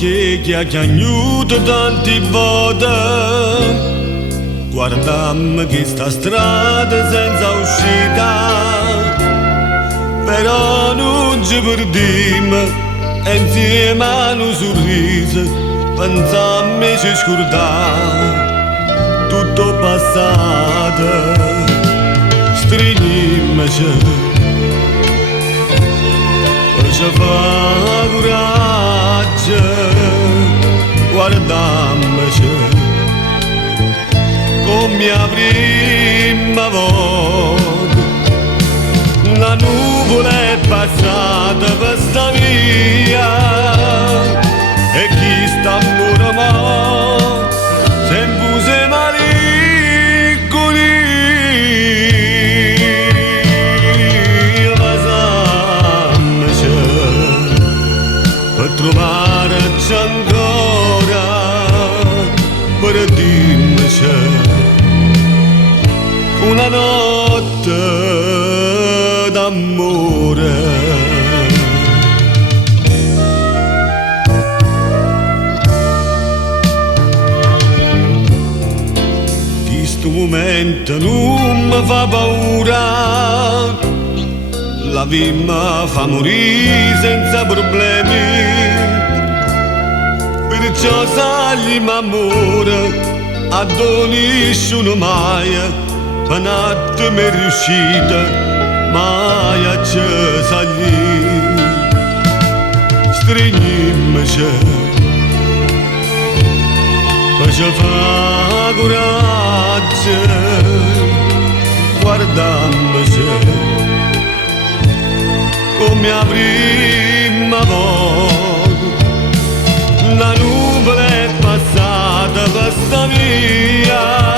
che ha piagnuto tanti volte. Guardammo questa strada senza uscita, però non ci perdiamo e insieme a un sorriso pensammo ci scordare tutto passato. Stringiamoci e ci fa coraggio, guardammoci come la prima volta. La nuvola è passata per sta via e chi sta ancora mo sempre se malicoli. Pasammoci per trovarci ancora, per dirci una notte d'amore. Questo momento non mi fa paura, la vita fa morire senza problemi, perciò sagli m'amore addoniscono mai, per un attimo è riuscita mai a ci salire. Stringiamoci e ci fa coraggio, guardammoci come la prima volta. La nuvola è passata per sta via